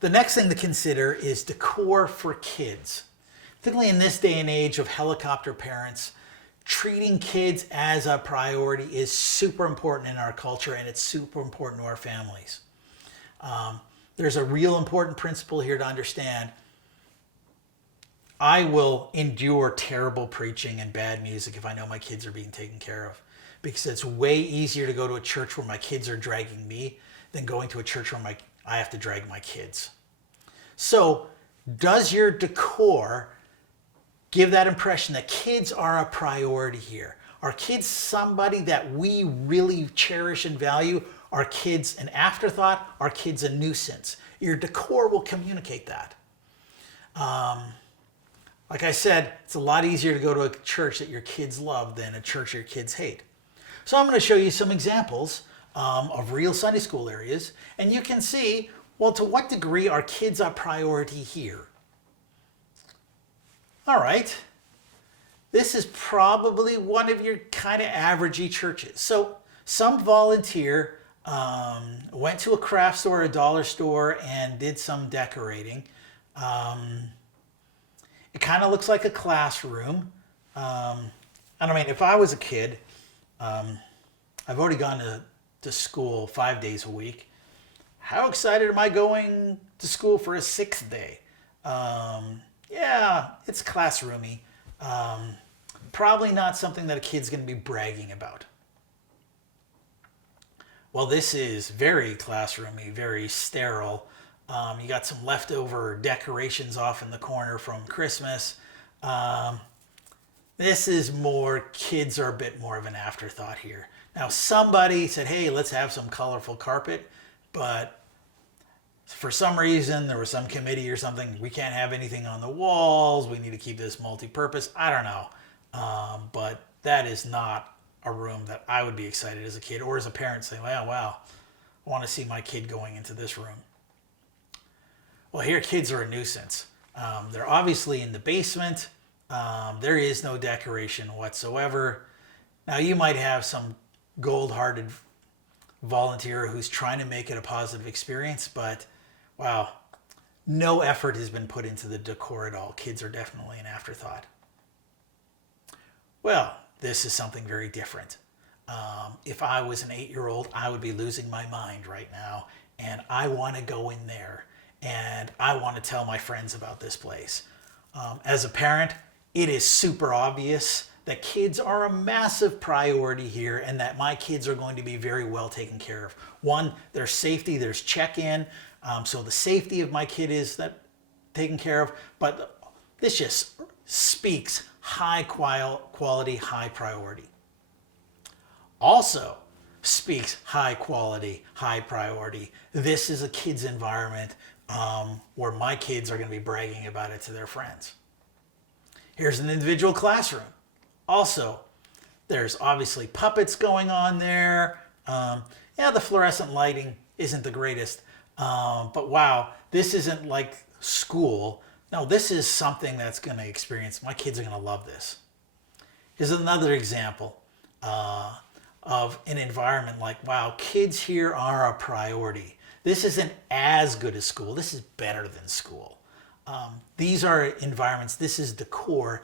The next thing to consider is decor for kids. Particularly in this day and age of helicopter parents, treating kids as a priority is super important in our culture, and it's super important to our families. There's a real important principle here to understand. I will endure terrible preaching and bad music if I know my kids are being taken care of, because it's way easier to go to a church where my kids are dragging me than going to a church where I have to drag my kids. So, does your decor give that impression that kids are a priority here? Are kids somebody that we really cherish and value? Are kids an afterthought? Are kids a nuisance? Your decor will communicate that. Like I said, it's a lot easier to go to a church that your kids love than a church your kids hate. So I'm going to show you some examples of real Sunday school areas, and you can see, well, to what degree are kids a priority here? All right, this is probably one of your kind of averagey churches. So some volunteer went to a craft store, a dollar store, and did some decorating. It kind of looks like a classroom. If I was a kid, I've already gone to school 5 days a week. How excited am I going to school for a sixth day? Yeah, it's classroomy. Probably not something that a kid's going to be bragging about. Well, this is very classroomy, very sterile. You got some leftover decorations off in the corner from Christmas. This is more, kids are a bit more of an afterthought here. Now, somebody said, hey, let's have some colorful carpet, but for some reason, there was some committee or something, we can't have anything on the walls, we need to keep this multi-purpose. I don't know. But that is not a room that I would be excited as a kid or as a parent saying, wow, I want to see my kid going into this room. Well, here kids are a nuisance. They're obviously in the basement. There is no decoration whatsoever. Now, you might have some gold-hearted volunteer who's trying to make it a positive experience, but wow, no effort has been put into the decor at all. Kids are definitely an afterthought. Well, this is something very different. If I was an 8-year-old, I would be losing my mind right now, and I want to go in there, and I want to tell my friends about this place. As a parent, it is super obvious that kids are a massive priority here and that my kids are going to be very well taken care of. One, there's safety, there's check-in, so the safety of my kid is taken care of, but this just speaks high quality, high priority. Also speaks high quality, high priority. This is a kid's environment where my kids are going to be bragging about it to their friends. Here's an individual classroom. Also, there's obviously puppets going on there. The fluorescent lighting isn't the greatest, but wow, this isn't like school. No, this is something that's going to experience. My kids are going to love this. Here's another example of an environment like, wow, kids here are a priority. This isn't as good as school. This is better than school. These are environments, this is decor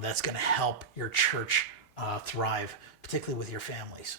that's going to help your church thrive, particularly with your families.